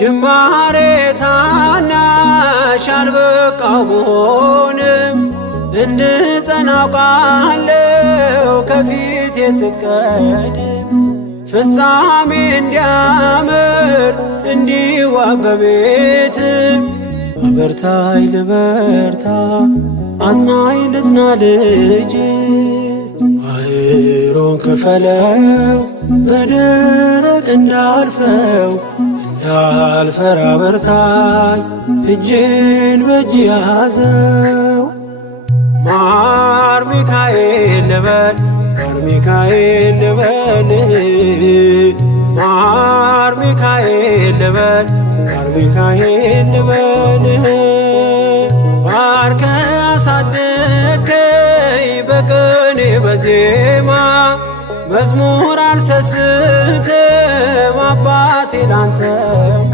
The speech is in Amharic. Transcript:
ጅማሬ ታናሽ አልበቃው ብሆንም እንድጸና አውቃለሁ ከፊቴ ስትቀድም ፍጻሜ እንዲያምር እንዲዋብ በቤት አበርታይ ልበርታ አጽናኝ ልጽና ልጅ ባህሩን ክፈለው በደረቅ እንዳልፈው እንዳልፈራ በርታኝ እጄን በእጅ ያዘው ማር ሚካኤል ልበል ማር ሚካኤል ልበል ማር ሚካኤል ልበል ማር ሚካኤል ልበል ባርከ አሳደከኝ በቅኔ በዜማ መዝሙር አልሰስትም አባቴ ላንተማ